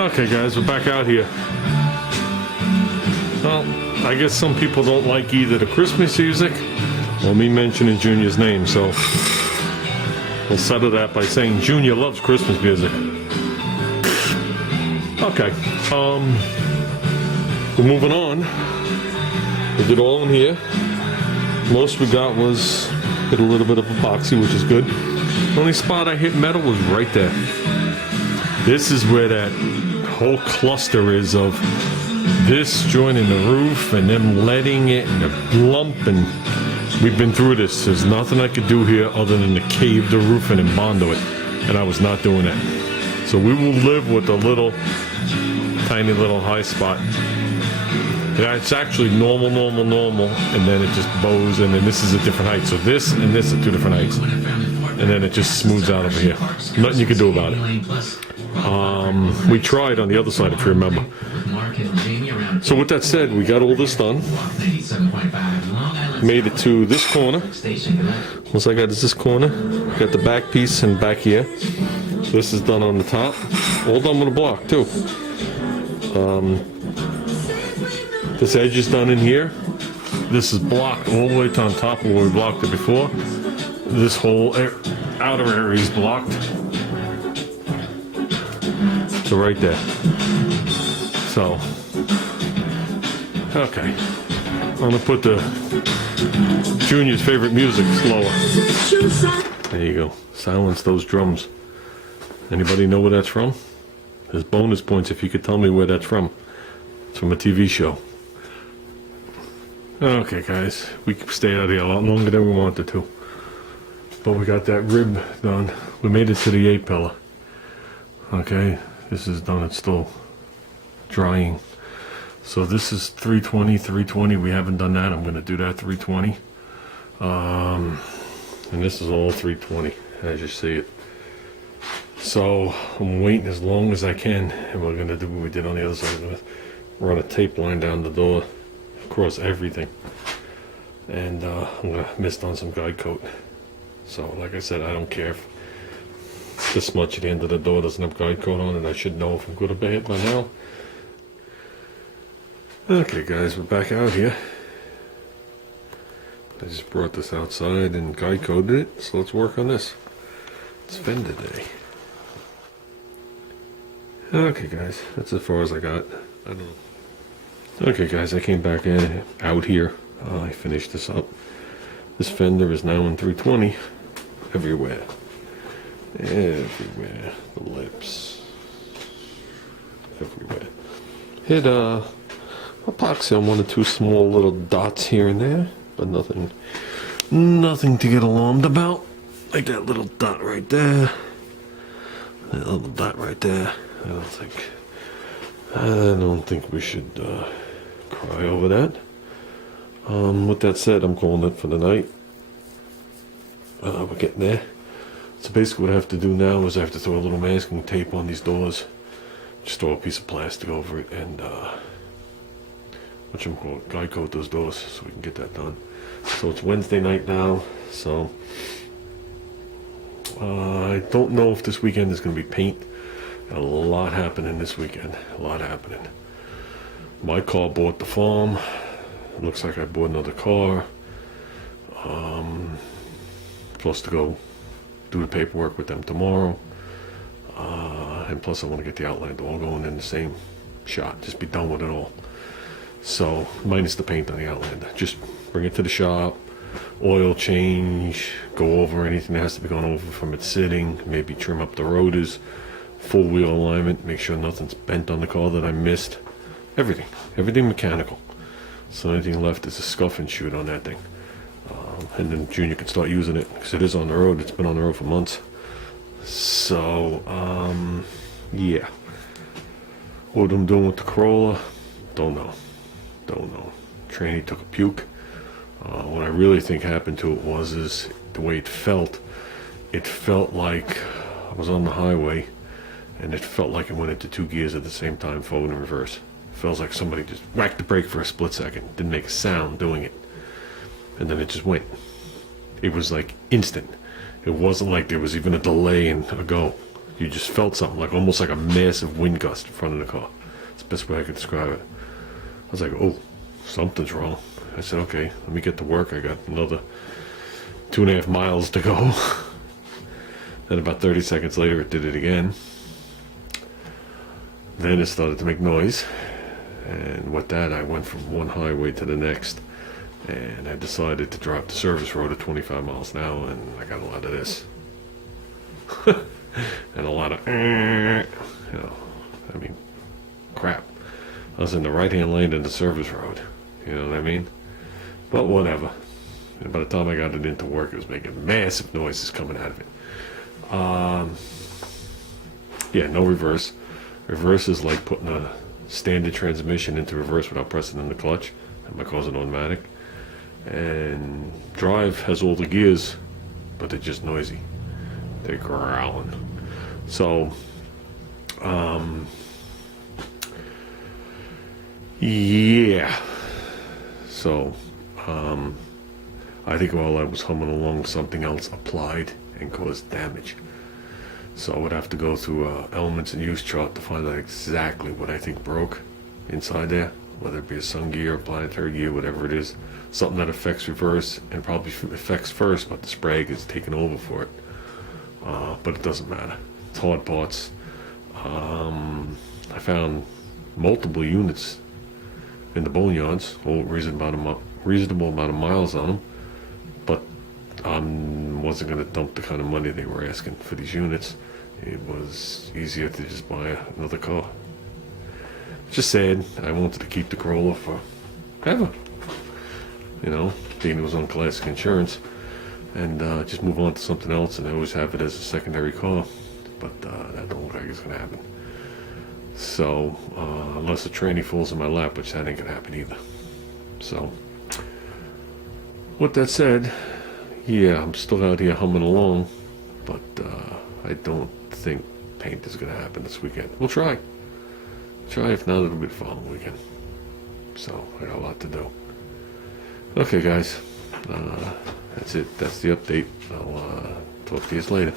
Okay guys, we're back out here. Well, I guess some people don't like either the Christmas music or me mentioning Junior's name, so we'll settle that by saying Junior loves Christmas music. Okay, we're moving on. We did all in here. Most we got was hit a little bit of epoxy, which is good. The only spot I hit metal was right there. This is where that whole cluster is of this joining the roof and them letting it and the lump, and we've been through this. There's nothing I could do here other than to cave the roof in and bondo it, and I was not doing that. So we will live with a little tiny little high spot. Yeah, it's actually normal, and then it just bows, and then this is a different height. So this and this are two different heights, and then it just smooths out over here. Nothing you can do about it. We tried on the other side, if you remember. So with that said, we got all this done. Made it to this corner. Once I got this corner, got the back piece and back here. This is done on the top. All done with a block too. This edge is done in here. This is blocked all the way to on top of where we blocked it before. This whole outer area is blocked. So right there. So, okay. I'm gonna put the Junior's favorite music slower. There you go. Silence those drums. Anybody know where that's from? There's bonus points if you could tell me where that's from. It's from a TV show. Okay, guys, we could stay out here a lot longer than we wanted to. But we got that rib done. We made it to the A-pillar. Okay, this is done. It's still drying. So this is 320, 320. We haven't done that. I'm going to do that 320. And this is all 320, as you see it. So I'm waiting as long as I can, and we're going to do what we did on the other side. We're going to run a tape line down the door, across everything. And I'm going to mist on some guide coat. So like I said, I don't care if this much at the end of the door doesn't have guide coat on it. I should know if I'm good or bad by now. Okay guys, we're back out here. I just brought this outside and guide coated it, so let's work on this. It's fender day. Okay guys, that's as far as I got. I don't know. Okay guys, I came back out here. I finished this up. This fender is now in 320 everywhere. Everywhere. The lips. Everywhere. Hit epoxy on one or two small little dots here and there, but nothing to get alarmed about. Like that little dot right there. That little dot right there. I don't think we should cry over that. With that said, I'm calling it for the night. We're getting there. So basically what I have to do now is I have to throw a little masking tape on these doors. Just throw a piece of plastic over it and guide coat those doors so we can get that done. So it's Wednesday night now, so I don't know if this weekend is going to be paint. A lot happening this weekend. A lot happening. My car bought the farm. It looks like I bought another car. Plus to go do the paperwork with them tomorrow. And plus I want to get the Outlander all going in the same shot. Just be done with it all. So, minus the paint on the Outlander. Just bring it to the shop, oil change, go over anything that has to be gone over from its sitting, maybe trim up the rotors, full wheel alignment, make sure nothing's bent on the car that I missed. Everything mechanical. So anything left is a scuff and shoot on that thing. And then Junior can start using it, because it is on the road. It's been on the road for months. So, yeah. What I'm doing with the Corolla, don't know. Tranny took a puke. What I really think happened to it is the way it felt like I was on the highway, and it felt like it went into two gears at the same time, forward and reverse. It feels like somebody just whacked the brake for a split second, didn't make a sound doing it, and then it just went. It was like instant. It wasn't like there was even a delay and a go. You just felt something, like almost like a massive wind gust in front of the car. It's the best way I could describe it. I was like, oh, something's wrong. I said, okay, let me get to work. I got another 2.5 miles to go. Then about 30 seconds later, it did it again. Then it started to make noise. And with that, I went from one highway to the next. And I decided to drop the service road at 25 miles an hour, and I got a lot of this. And a lot of, I mean, crap. I was in the right-hand lane in the service road. You know what I mean? But whatever. And by the time I got it into work, it was making massive noises coming out of it. Yeah, no reverse. Reverse is like putting a standard transmission into reverse without pressing in the clutch. And my car's an automatic. And drive has all the gears, but they're just noisy. They're growling. So, yeah. So, I think while I was humming along, something else applied and caused damage. So I would have to go through elements and use chart to find out exactly what I think broke inside there, whether it be a sun gear, a planetary gear, whatever it is. Something that affects reverse and probably affects first, but the spray gets taken over for it. But it doesn't matter. It's hard parts. I found multiple units in the boneyards, all reasonable amount of miles on them, but wasn't going to dump the kind of money they were asking for these units. It was easier to just buy another car. Just sad. I wanted to keep the Corolla forever, being it was on classic insurance, and just move on to something else, and I always have it as a secondary car. But that don't look like it's going to happen. So, unless a tranny falls in my lap, which that ain't going to happen either. So, with that said, yeah, I'm still out here humming along, but I don't think paint is going to happen this weekend. We'll try. If not, it'll be the following weekend. So, I got a lot to do. Okay, guys. That's it. That's the update. I'll talk to you later.